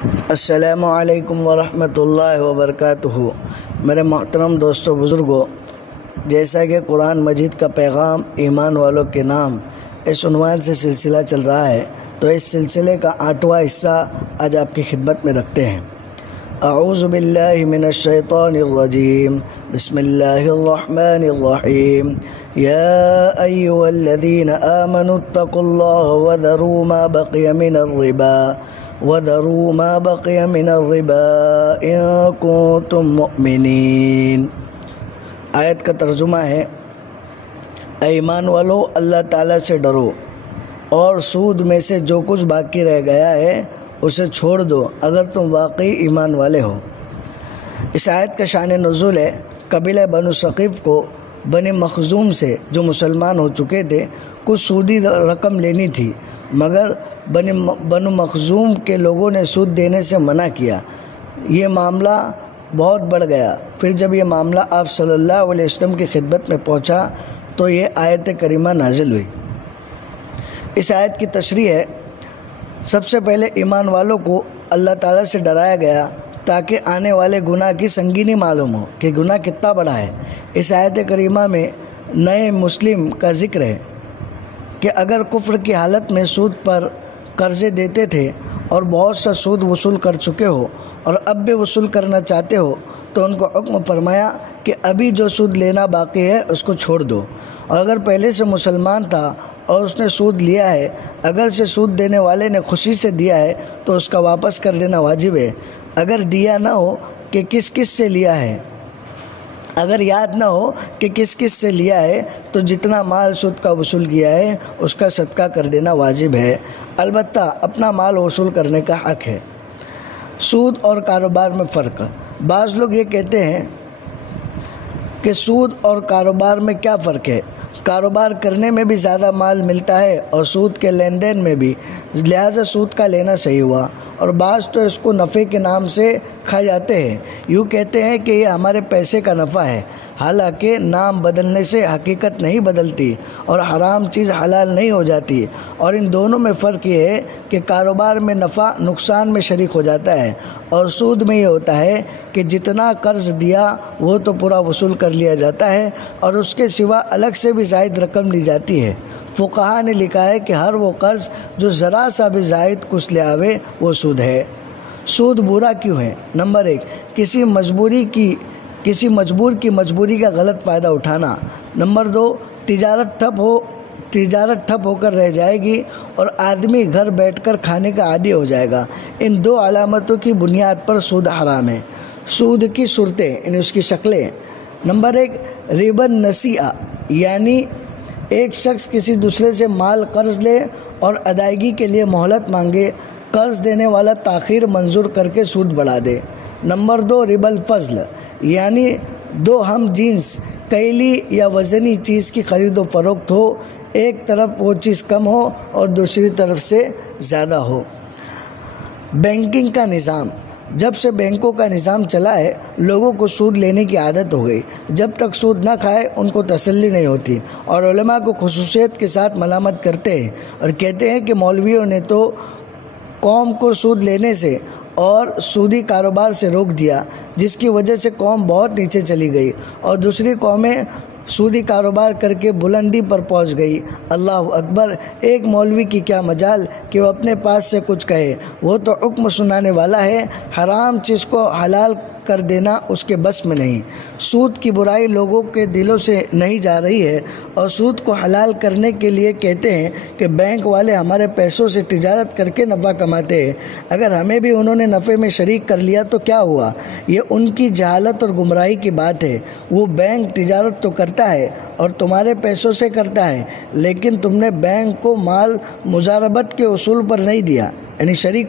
السلام علیکم ورحمۃ اللہ وبرکاتہ۔ میرے محترم دوستوں بزرگوں، جیسا کہ قرآن مجید کا پیغام ایمان والوں کے نام اس عنوان سے سلسلہ چل رہا ہے، تو اس سلسلے کا 8واں حصہ آج آپ کی خدمت میں رکھتے ہیں۔ اعوذ باللہ من الشیطان الرجیم، بسم اللہ الرحمن الرحیم۔ یا ایھا الذین آمنوا اتقوا اللہ وذروا ما بقی من الربا ان کنتم مؤمنین۔ آیت کا ترجمہ ہے، اے ایمان والو، اللہ تعالیٰ سے ڈرو اور سود میں سے جو کچھ باقی رہ گیا ہے اسے چھوڑ دو اگر تم واقعی ایمان والے ہو۔ اس آیت کا شان نزول ہے، قبیلہ بنو ثقیف کو بنی مخزوم سے جو مسلمان ہو چکے تھے کچھ سودی رقم لینی تھی، مگر بنو مخزوم کے لوگوں نے سود دینے سے منع کیا۔ یہ معاملہ بہت بڑھ گیا۔ پھر جب یہ معاملہ آپ صلی اللہ علیہ وسلم کی خدمت میں پہنچا تو یہ آیت کریمہ نازل ہوئی۔ اس آیت کی تشریح ہے، سب سے پہلے ایمان والوں کو اللہ تعالیٰ سے ڈرایا گیا تاکہ آنے والے گناہ کی سنگینی معلوم ہو کہ گناہ کتنا بڑا ہے۔ اس آیت کریمہ میں نئے مسلم کا ذکر ہے کہ اگر کفر کی حالت میں سود پر قرضے دیتے تھے اور بہت سا سود وصول کر چکے ہو اور اب بھی وصول کرنا چاہتے ہو تو ان کو حکم فرمایا کہ ابھی جو سود لینا باقی ہے اس کو چھوڑ دو، اور اگر پہلے سے مسلمان تھا اور اس نے سود لیا ہے، اگر سے سود دینے والے نے خوشی سے دیا ہے تو اس کا واپس کر دینا واجب ہے۔ اگر دیا نہ ہو کہ کس کس سے لیا ہے، اگر یاد نہ ہو کہ کس کس سے لیا ہے تو جتنا مال سود کا وصول کیا ہے اس کا صدقہ کر دینا واجب ہے، البتہ اپنا مال وصول کرنے کا حق ہے۔ سود اور کاروبار میں فرق۔ بعض لوگ یہ کہتے ہیں کہ سود اور کاروبار میں کیا فرق ہے، کاروبار کرنے میں بھی زیادہ مال ملتا ہے اور سود کے لین دین میں بھی، لہٰذا سود کا لینا صحیح ہوا، اور بعض تو اس کو نفع کے نام سے کھا جاتے ہیں، یوں کہتے ہیں کہ یہ ہمارے پیسے کا نفع ہے، حالانکہ نام بدلنے سے حقیقت نہیں بدلتی اور حرام چیز حلال نہیں ہو جاتی، اور ان دونوں میں فرق یہ ہے کہ کاروبار میں نفع نقصان میں شریک ہو جاتا ہے، اور سود میں یہ ہوتا ہے کہ جتنا قرض دیا وہ تو پورا وصول کر لیا جاتا ہے اور اس کے سوا الگ سے بھی زائد رقم لی جاتی ہے۔ فقہا نے لکھا ہے کہ ہر وہ قرض جو ذرا سا بھی زائد کچھ لے آوے وہ سود ہے۔ سود برا کیوں ہے؟ نمبر 1، کسی مجبور کی مجبوری کا غلط فائدہ اٹھانا۔ نمبر 2، تجارت ٹھپ ہو کر رہ جائے گی اور آدمی گھر بیٹھ کر کھانے کا عادی ہو جائے گا۔ ان دو علامتوں کی بنیاد پر سود حرام ہے۔ سود کی صورتیں یعنی اس کی شکلیں۔ نمبر 1، ربا نسیئہ، یعنی ایک شخص کسی دوسرے سے مال قرض لے اور ادائیگی کے لیے مہلت مانگے، قرض دینے والا تاخیر منظور کر کے سود بڑھا دے۔ نمبر 2، ربا الفضل، یعنی دو ہم جنس کیلی یا وزنی چیز کی خرید و فروخت ہو، ایک طرف وہ چیز کم ہو اور دوسری طرف سے زیادہ ہو۔ بینکنگ کا نظام۔ جب سے بینکوں کا نظام چلا ہے لوگوں کو سود لینے کی عادت ہو گئی، جب تک سود نہ کھائے ان کو تسلی نہیں ہوتی، اور علماء کو خصوصیت کے ساتھ ملامت کرتے ہیں اور کہتے ہیں کہ مولویوں نے تو قوم کو سود لینے سے اور سودی کاروبار سے روک دیا، جس کی وجہ سے قوم بہت نیچے چلی گئی اور دوسری قومیں سودی کاروبار کر کے بلندی پر پہنچ گئی۔ اللہ اکبر! ایک مولوی کی کیا مجال کہ وہ اپنے پاس سے کچھ کہے، وہ تو حکم سنانے والا ہے، حرام چیز کو حلال کر دینا اس کے بس میں نہیں۔ سود کی برائی لوگوں کے دلوں سے نہیں جا رہی ہے اور سود کو حلال کرنے کے لیے کہتے ہیں کہ بینک والے ہمارے پیسوں سے تجارت کر کے نفع کماتے ہیں، اگر ہمیں بھی انہوں نے نفع میں شریک کر لیا تو کیا ہوا؟ یہ ان کی جہالت اور گمراہی کی بات ہے۔ وہ بینک تجارت تو کرتا ہے اور تمہارے پیسوں سے کرتا ہے، لیکن تم نے بینک کو مال مضاربت کے اصول پر نہیں دیا، یعنی شریک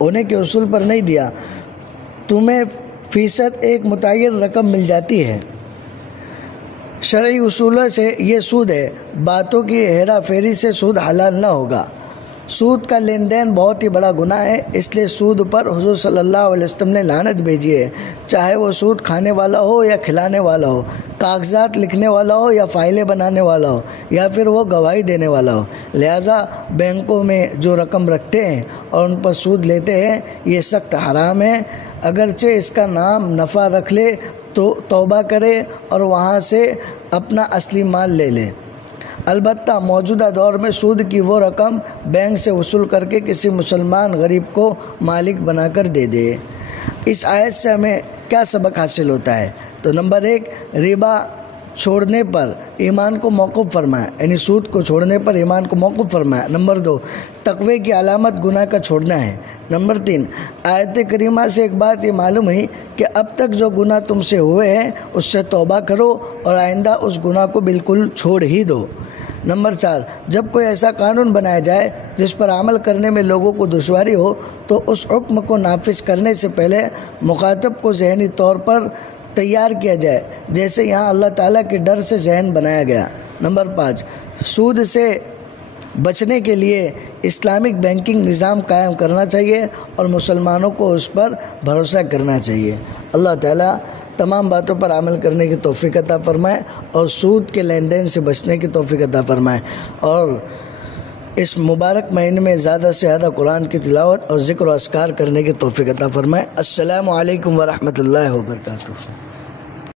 ہونے کے اصول پر نہیں دیا، تمہیں فیصد ایک متعین رقم مل جاتی ہے۔ شرعی اصولوں سے یہ سود ہے، باتوں کی ہیرا پھیری سے سود حلال نہ ہوگا۔ سود کا لین دین بہت ہی بڑا گناہ ہے، اس لیے سود پر حضور صلی اللہ علیہ وسلم نے لعنت بھیجی ہے، چاہے وہ سود کھانے والا ہو یا کھلانے والا ہو، کاغذات لکھنے والا ہو یا فائلیں بنانے والا ہو، یا پھر وہ گواہی دینے والا ہو۔ لہٰذا بینکوں میں جو رقم رکھتے ہیں اور ان پر سود لیتے ہیں یہ سخت حرام ہے۔ اگرچہ اس کا نام نفع رکھ لے تو توبہ کرے اور وہاں سے اپنا اصلی مال لے لے۔ البتہ موجودہ دور میں سود کی وہ رقم بینک سے وصول کر کے کسی مسلمان غریب کو مالک بنا کر دے دے۔ اس آیت سے ہمیں کیا سبق حاصل ہوتا ہے؟ تو نمبر 1، ربا چھوڑنے پر ایمان کو موقوف فرمایا، یعنی سود کو چھوڑنے پر ایمان کو موقوف فرمایا۔ نمبر 2، تقوی کی علامت گناہ کا چھوڑنا ہے۔ نمبر 3، آیت کریمہ سے ایک بات یہ معلوم ہوئی کہ اب تک جو گناہ تم سے ہوئے ہیں اس سے توبہ کرو اور آئندہ اس گناہ کو بالکل چھوڑ ہی دو۔ نمبر 4، جب کوئی ایسا قانون بنایا جائے جس پر عمل کرنے میں لوگوں کو دشواری ہو تو اس حکم کو نافذ کرنے سے پہلے مخاطب کو ذہنی طور پر تیار کیا جائے، جیسے یہاں اللہ تعالیٰ کے ڈر سے ذہن بنایا گیا۔ نمبر 5، سود سے بچنے کے لیے اسلامک بینکنگ نظام قائم کرنا چاہیے اور مسلمانوں کو اس پر بھروسہ کرنا چاہیے۔ اللہ تعالیٰ تمام باتوں پر عمل کرنے کی توفیق عطا فرمائے اور سود کے لین دین سے بچنے کی توفیق عطا فرمائے، اور اس مبارک مہینے میں زیادہ سے زیادہ قرآن کی تلاوت اور ذکر و اذکار کرنے کی توفیق عطا فرمائے۔ السلام علیکم ورحمۃ اللہ وبرکاتہ۔